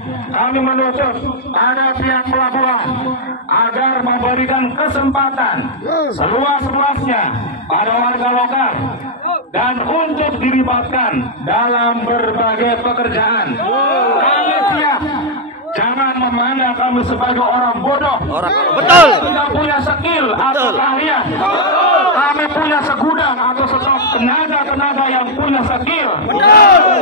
Kami menuntut pada pihak pelabuhan agar memberikan kesempatan seluas-luasnya pada warga lokal dan untuk dilibatkan dalam berbagai pekerjaan. Kami siap. Jangan memandang kami sebagai orang bodoh. Betul. Tidak punya skill atau keahlian. Kami punya segudang atau stok tenaga-tenaga yang punya skill. Betul.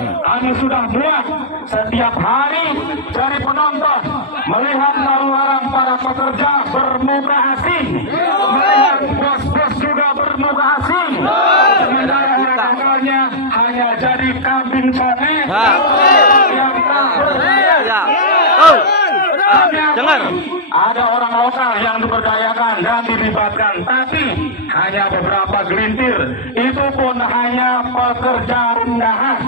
Kami sudah muak setiap hari dari penonton melihat lalu lalang para pekerja bermuka asing, melihat bos-bos juga bermuka asing. Sementara orangnya hanya jadi kambing sate yang Jangan. Ada orang lokal yang diberdayakan dan dilibatkan, tapi hanya beberapa gelintir. Itu pun hanya pekerja rendahan.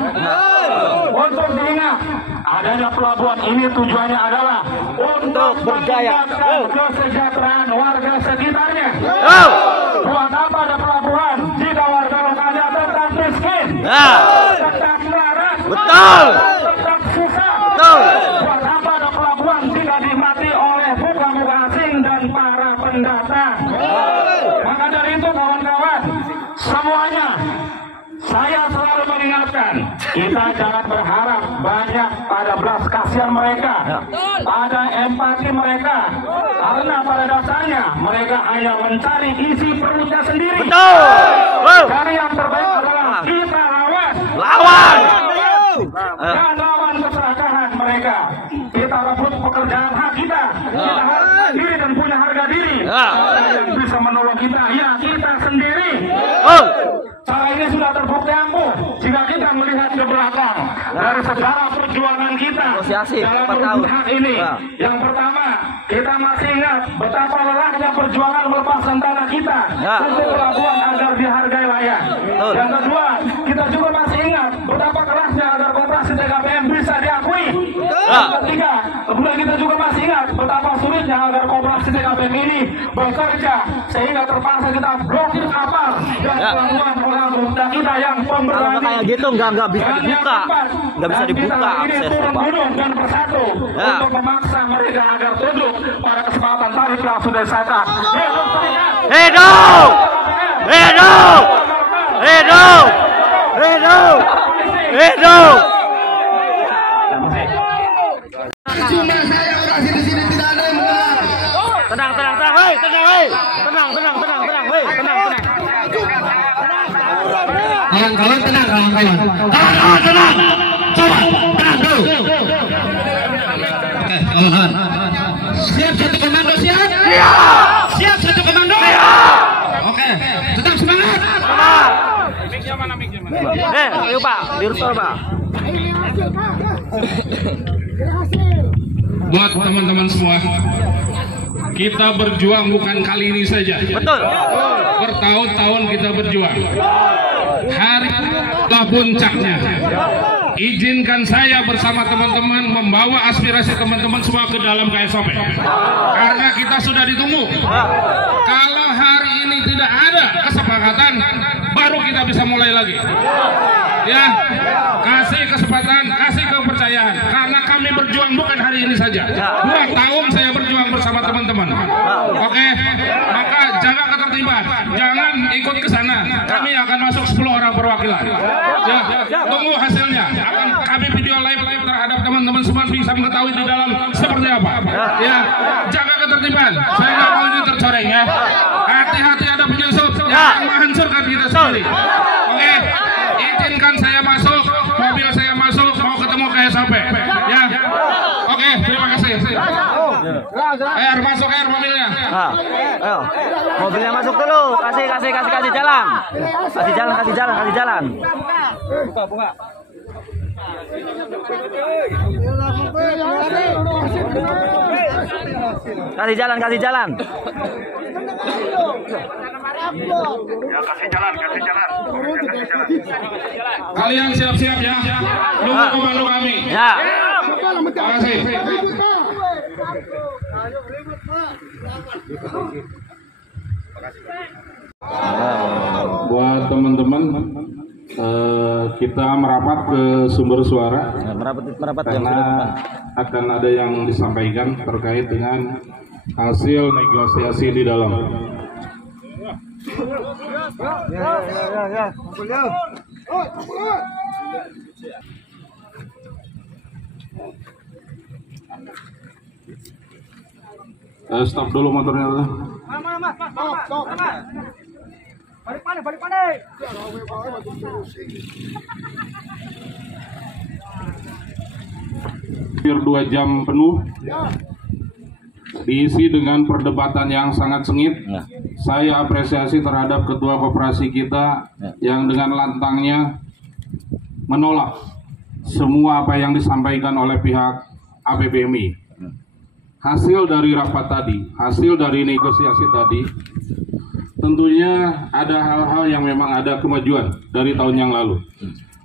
Untuk diingat, adanya pelabuhan ini tujuannya adalah untuk meningkatkan kesejahteraan warga sekitarnya. Buat apa ada pelabuhan jika warga lokalnya tetap miskin, tetap melarat, tetap susah? Buat apa ada pelabuhan jika dinikmati oleh muka-muka asing dan para pendatang? Maka dari itu kawan-kawan semuanya, saya selalu mengingatkan, kita jangan berharap banyak pada belas kasihan mereka, pada empati mereka, karena pada dasarnya mereka hanya mencari isi perutnya sendiri. Jadi yang terbaik adalah kita lawan dan lawan keserakahan mereka. Kita rebut pekerjaan hak kita. Kita harga diri dan punya harga diri. Yang bisa menolong kita, ya kita sendiri. Cara ini sudah terbukti ampuh jika kita melihat ke belakang dari sejarah perjuangan kita dalam merebut hak ini. Yang pertama, kita masih ingat betapa lelahnya perjuangan melepaskan tanah kita untuk pelabuhan agar dihargai layak. Yang kedua, kita juga masih ingat betapa kerasnya agar koperasi TKBM bisa diakui. Yang ketiga, kemudian kita juga masih ingat betapa sulitnya agar koperasi TKBM ini bekerja sehingga terpaksa kita blokir kapal dan pelabuhan orang muda kita yang pemberani. Kayak gitu nggak bisa dibuka, Ini turun gunung dan bersatu untuk memaksa mereka agar tunduk pada kesepakatan tarif yang sudah disahkan. Hidup! Cuma saya operasi di sini tidak ada yang mendengar. Tenang, Kawan-kawan tenang, kawan-kawan. Tenang. Coba tenang dulu. Oke, kawan-kawan. Siap satu komando, siap? Siap satu komando? Oke, tetap semangat. Ayo Pak, dirupal Pak. Buat teman-teman semua, kita berjuang bukan kali ini saja. Betul. Bertahun-tahun kita berjuang. Hari itulah puncaknya. Izinkan saya bersama teman-teman membawa aspirasi teman-teman semua ke dalam KSOP. Karena kita sudah ditunggu. Kalau hari ini tidak ada kesepakatan, baru kita bisa mulai lagi. Ya, kasih kesempatan, kasih kepercayaan. Karena kami berjuang bukan hari ini saja. 2 tahun saya berjuang bersama teman-teman. Oke, maka jaga ketertiban. Jangan ikut ke sana. Kami akan masuk 10 orang perwakilan. Ya, tunggu hasilnya. Akan kami video live terhadap teman-teman semua bisa mengetahui di dalam seperti apa. Ya, jaga ketertiban. Saya nggak mau ini tercoreng ya. Hati-hati ada penyusup yang menghancurkan kita sendiri. Oke. Izinkan saya masuk, mobil saya masuk, mau ketemu KSOP. Ya, oke, terima kasih. Air masuk, air mobilnya. Ayo, mobilnya masuk dulu. Kasih jalan. Kasih jalan. Buka. Kasih jalan. Ya, kasih jalan. Kalian siap-siap ya. Nunggu komando kami. Ya. Terima kasih. Buat teman-teman, kita merapat ke sumber suara Ya, merapat yang karena akan ada yang disampaikan terkait dengan hasil negosiasi di dalam. Stop dulu motornya. Hampir 2 jam penuh diisi dengan perdebatan yang sangat sengit. Ya. Saya apresiasi terhadap ketua koperasi kita yang dengan lantangnya menolak semua apa yang disampaikan oleh pihak APBMI. Hasil dari rapat tadi, hasil dari negosiasi tadi, tentunya ada hal-hal yang memang ada kemajuan dari tahun yang lalu.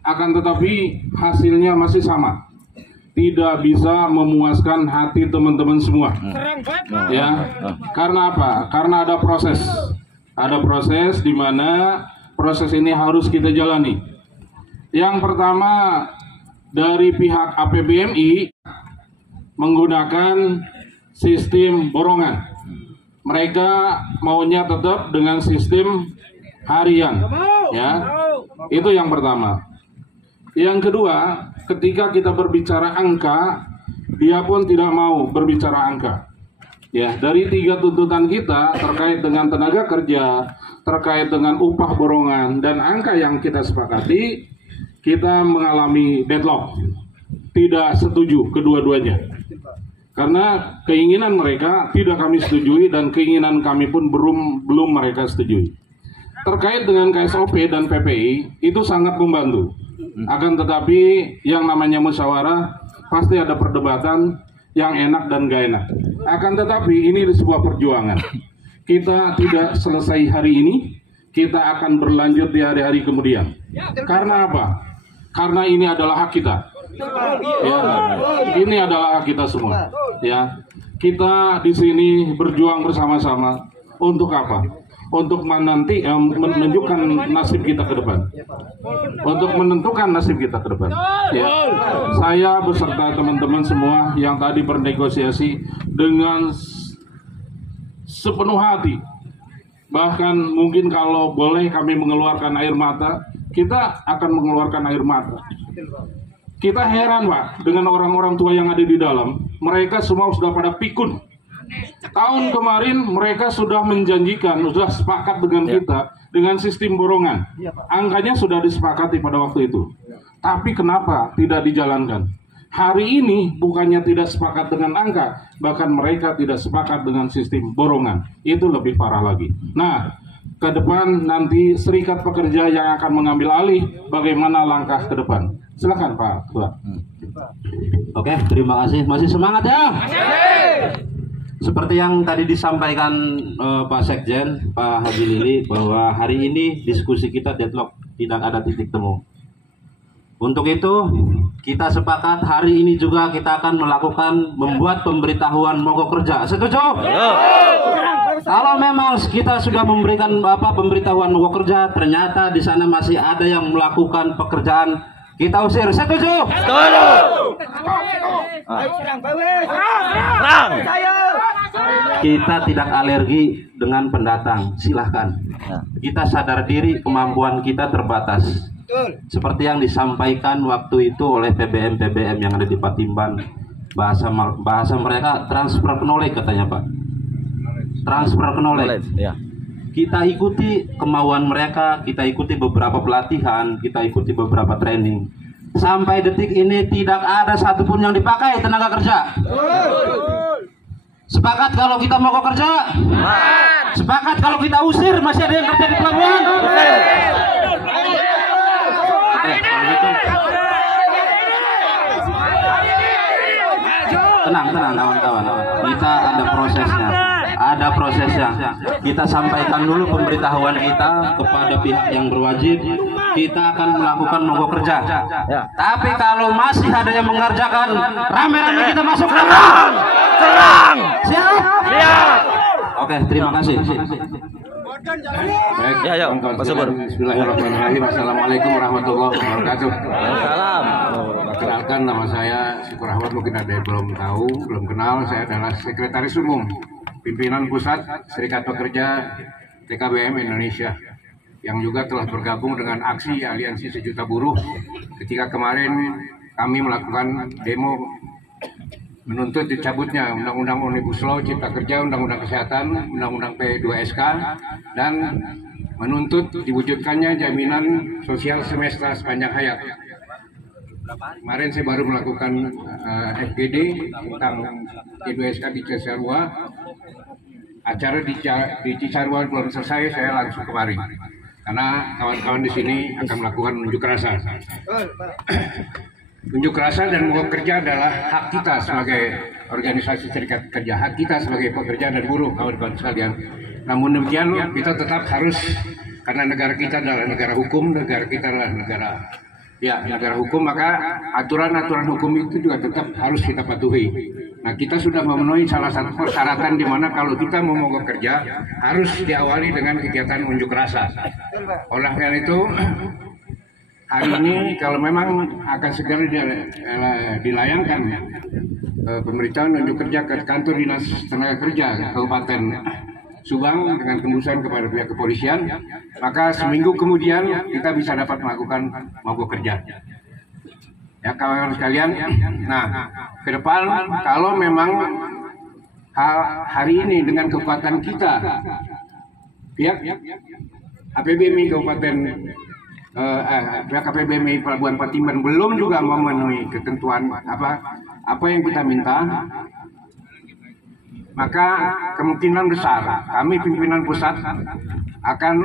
Akan tetapi hasilnya masih sama. Tidak bisa memuaskan hati teman-teman semua. Ya, karena apa? Karena ada proses. Ada proses di mana proses ini harus kita jalani. Yang pertama, dari pihak APBMI menggunakan sistem borongan. Mereka maunya tetap dengan sistem harian, ya. Itu yang pertama. Yang kedua, ketika kita berbicara angka, dia pun tidak mau berbicara angka. Ya, dari 3 tuntutan kita terkait dengan tenaga kerja, terkait dengan upah borongan dan angka yang kita sepakati, kita mengalami deadlock. Tidak setuju kedua-duanya. Karena keinginan mereka tidak kami setujui dan keinginan kami pun belum mereka setujui. Terkait dengan KSOP dan PPI itu sangat membantu. Akan tetapi yang namanya musyawarah pasti ada perdebatan yang enak dan gak enak. Akan tetapi ini sebuah perjuangan. Kita tidak selesai hari ini, kita akan berlanjut di hari-hari kemudian. Karena apa? Karena ini adalah hak kita. Ya, ini adalah hak kita semua. Ya, kita di sini berjuang bersama-sama untuk apa? Untuk menunjukkan nasib kita ke depan. Untuk menentukan nasib kita ke depan. Ya, saya beserta teman-teman semua yang tadi bernegosiasi dengan sepenuh hati. Bahkan mungkin kalau boleh kami mengeluarkan air mata, kita akan mengeluarkan air mata. Kita heran, Pak, dengan orang-orang tua yang ada di dalam. Mereka semua sudah pada pikun. Tahun kemarin mereka sudah menjanjikan, sudah sepakat dengan kita dengan sistem borongan. Angkanya sudah disepakati pada waktu itu. Tapi kenapa tidak dijalankan? Hari ini bukannya tidak sepakat dengan angka, bahkan mereka tidak sepakat dengan sistem borongan. Itu lebih parah lagi. Nah, ke depan nanti serikat pekerja yang akan mengambil alih bagaimana langkah ke depan. Silakan Pak Ketua. Oke, terima kasih. Masih semangat ya? Seperti yang tadi disampaikan Pak Sekjen, Pak Haji Lili, bahwa hari ini diskusi kita deadlock, tidak ada titik temu. Untuk itu, kita sepakat hari ini juga kita akan membuat pemberitahuan mogok kerja. Setuju? Kalau memang kita sudah memberikan pemberitahuan mogok kerja, ternyata di sana masih ada yang melakukan pekerjaan, kita usir. Setuju? Setuju. Kita tidak alergi dengan pendatang, silahkan. Kita sadar diri kemampuan kita terbatas. Seperti yang disampaikan waktu itu oleh PBM yang ada di Patimban, bahasa mereka transfer knowledge katanya Pak. Transfer knowledge. Ya. Kita ikuti kemauan mereka, kita ikuti beberapa pelatihan, kita ikuti beberapa training. Sampai detik ini tidak ada satupun yang dipakai tenaga kerja. Sepakat kalau kita mau kerja? Sepakat kalau kita usir masih ada yang kerja di pelabuhan? Tenang kawan-kawan. Kita ada prosesnya. Ada prosesnya. Kita sampaikan dulu pemberitahuan kita kepada pihak yang berwajib. Kita akan melakukan mogok kerja. Tapi kalau masih ada yang mengerjakan, rame-rame kita masuk serang. Siap? Siap. Oke, terima kasih. Baik, Ya, yuk, kawan-kawan Pak Subur. sekalian, bismillahirrahmanirrahim. Assalamualaikum warahmatullahi wabarakatuh. Salam. Perkenalkan, nama saya Syukur Ahmad. Mungkin ada yang belum tahu, belum kenal. Saya adalah Sekretaris Umum Pimpinan Pusat Serikat Pekerja TKBM Indonesia, yang juga telah bergabung dengan aksi Aliansi Sejuta Buruh ketika kemarin kami melakukan demo menuntut dicabutnya Undang-Undang Omnibus Law Cipta Kerja, Undang-Undang Kesehatan, Undang-Undang P2SK, dan menuntut diwujudkannya jaminan sosial semesta sepanjang hayat. Kemarin saya baru melakukan FGD tentang P2SK di Cisarua. Acara di Cisarua belum selesai, saya langsung kemari karena kawan-kawan di sini akan melakukan unjuk rasa. Unjuk rasa dan mogok kerja adalah hak kita sebagai organisasi serikat kerja, hak kita sebagai pekerja dan buruh, kawan-kawan sekalian. Namun demikian, kita tetap harus, karena negara kita adalah negara hukum, negara kita adalah negara hukum, maka aturan-aturan hukum itu juga tetap harus kita patuhi. Nah, kita sudah memenuhi salah satu persyaratan di mana kalau kita mau mogok kerja harus diawali dengan kegiatan unjuk rasa. Oleh karena itu, hari ini kalau memang akan segera dilayangkan pemerintahan unjuk kerja ke kantor Dinas Tenaga Kerja Kabupaten Subang dengan tembusan kepada pihak kepolisian, maka seminggu kemudian kita bisa dapat melakukan mogok kerja. Ya, kawan-kawan sekalian, nah ke depan kalau memang hari ini dengan kekuatan kita, pihak APBMI Kabupaten pihak APBMI Pelabuhan Patimban belum juga memenuhi ketentuan apa yang kita minta, maka kemungkinan besar kami pimpinan pusat akan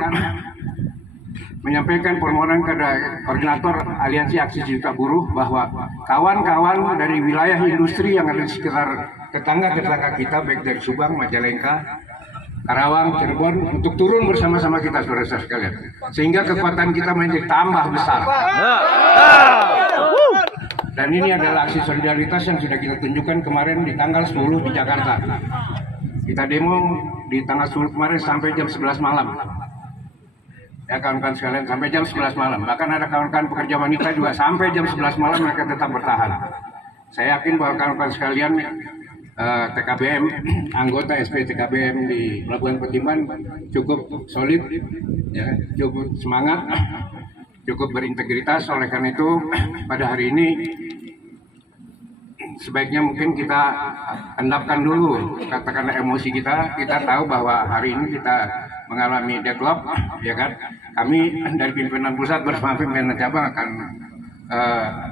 menyampaikan permohonan kepada koordinator Aliansi Aksi Sejuta Buruh bahwa kawan-kawan dari wilayah industri yang ada di sekitar tetangga-tetangga kita, baik dari Subang, Majalengka, Karawang, Cirebon, untuk turun bersama-sama kita, saudara-saudara sekalian, sehingga kekuatan kita menjadi tambah besar. Dan ini adalah aksi solidaritas yang sudah kita tunjukkan kemarin di tanggal 10 di Jakarta. Kita demo di tanggal 10 kemarin sampai jam 11 malam. Ya, kawan-kawan sekalian, sampai jam 11 malam. Bahkan ada kawan-kawan pekerja wanita juga sampai jam 11 malam mereka tetap bertahan. Saya yakin bahwa kawan-kawan sekalian, TKBM, anggota SP TKBM di Pelabuhan Patimban cukup solid, ya, cukup semangat, cukup berintegritas. Oleh karena itu pada hari ini sebaiknya mungkin kita endapkan dulu katakanlah emosi kita. Kita tahu bahwa hari ini kita mengalami deadlock, ya kan. Kami dari pimpinan pusat bersama pimpinan cabang akan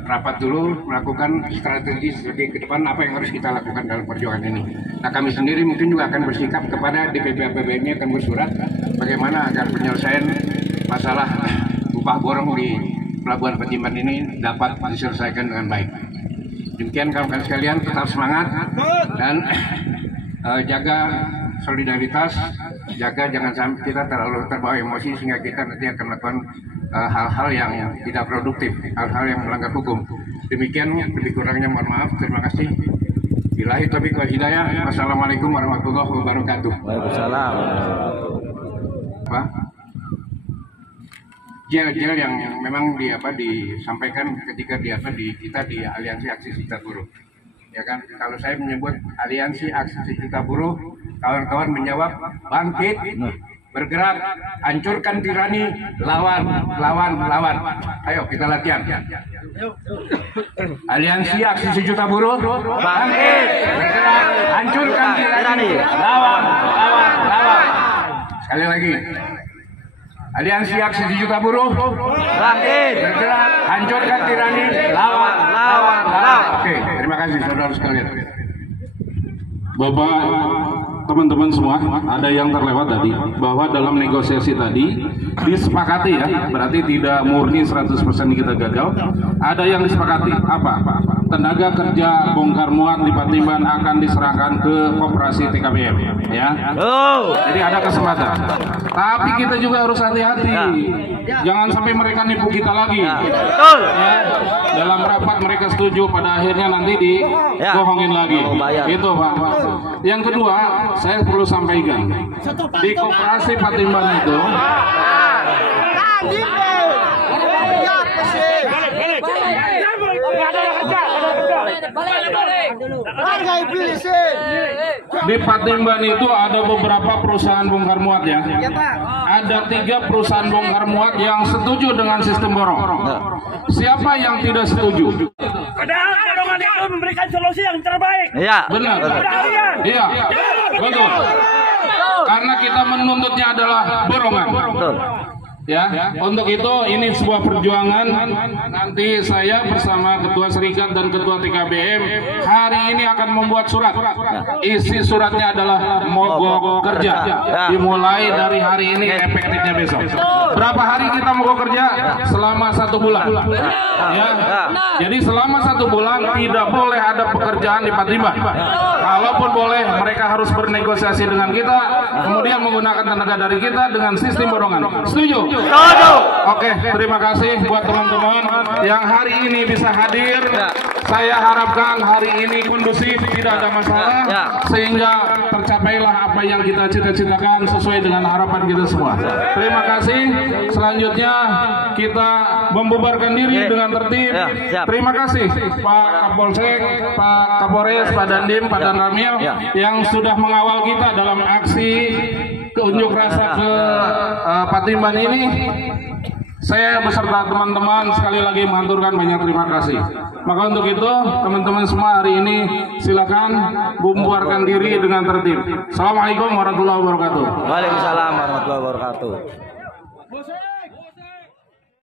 rapat dulu, melakukan strategi ke depan apa yang harus kita lakukan dalam perjuangan ini. Nah, kami sendiri mungkin juga akan bersikap kepada DPP APBMI, akan bersurat bagaimana agar penyelesaian masalah upah borong di Pelabuhan Patimban ini dapat diselesaikan dengan baik. Demikian kawan-kawan sekalian, tetap semangat dan jaga solidaritas, jaga jangan sampai kita terlalu terbawa emosi sehingga kita nanti akan melakukan hal-hal yang tidak produktif, hal-hal yang melanggar hukum. Demikian, lebih kurangnya mohon maaf. Terima kasih. Billahi taufiq wal hidayah. Wassalamualaikum warahmatullahi wabarakatuh. Waalaikumsalam. Jel yang memang disampaikan ketika kita di Aliansi Aksi Sejuta Buruh, ya kan. Kalau saya menyebut Aliansi Aksi Sejuta Buruh, kawan-kawan menjawab bangkit, bergerak, hancurkan tirani, lawan. Ayo kita latihan. Aliansi Aksi Sejuta Buruh, bangkit, bergerak, hancurkan tirani, lawan. Sekali lagi. Aliansi Aksi Sejuta Buruh, Bangkit, bergerak, hancurkan tirani, lawan. Oke, terima kasih saudara sekalian. Bapak, teman-teman semua, ada yang terlewat tadi bahwa dalam negosiasi tadi disepakati, ya, berarti tidak murni 100% kita gagal. Ada yang disepakati apa? Tenaga kerja bongkar muat di Patimban akan diserahkan ke koperasi TKBM, ya. Jadi ada kesempatan. Tapi kita juga harus hati-hati. Jangan sampai mereka nipu kita lagi. Betul. Ya, dalam rapat mereka setuju, pada akhirnya nanti dibohongin lagi. Itu Pak. Yang kedua, saya perlu sampaikan di Koperasi Patimban itu di Patimban itu ada beberapa perusahaan bongkar muat ya. Ada 3 perusahaan bongkar muat yang setuju dengan sistem borong. Siapa yang tidak setuju? Padahal golongan itu memberikan solusi yang terbaik. Iya. Benar. Iya. Betul. Karena kita menuntutnya adalah borongan. Betul. Ya, untuk itu ini sebuah perjuangan. Nanti saya bersama Ketua Serikat dan Ketua TKBM hari ini akan membuat surat. Isi suratnya adalah mogok kerja. Dimulai dari hari ini, efektifnya besok. Berapa hari kita mogok kerja? Selama 1 bulan. Ya, jadi selama 1 bulan tidak boleh ada pekerjaan di Patimban. Kalaupun boleh, mereka harus bernegosiasi dengan kita, kemudian menggunakan tenaga dari kita dengan sistem borongan. Setuju? Oke, terima kasih buat teman-teman yang hari ini bisa hadir. Saya harapkan hari ini kondusif, tidak ada masalah, sehingga tercapailah apa yang kita cita-citakan sesuai dengan harapan kita semua. Terima kasih. Selanjutnya kita membubarkan diri dengan tertib. Terima kasih Pak Kapolsek, Pak Kapolres, Pak Dandim, Pak Danramil yang sudah mengawal kita dalam aksi unjuk rasa ke Patimban ini. Saya beserta teman-teman sekali lagi mengaturkan banyak terima kasih. Maka untuk itu teman-teman semua hari ini silakan bubarkan diri dengan tertib. Assalamualaikum warahmatullahi wabarakatuh. Waalaikumsalam warahmatullahi wabarakatuh.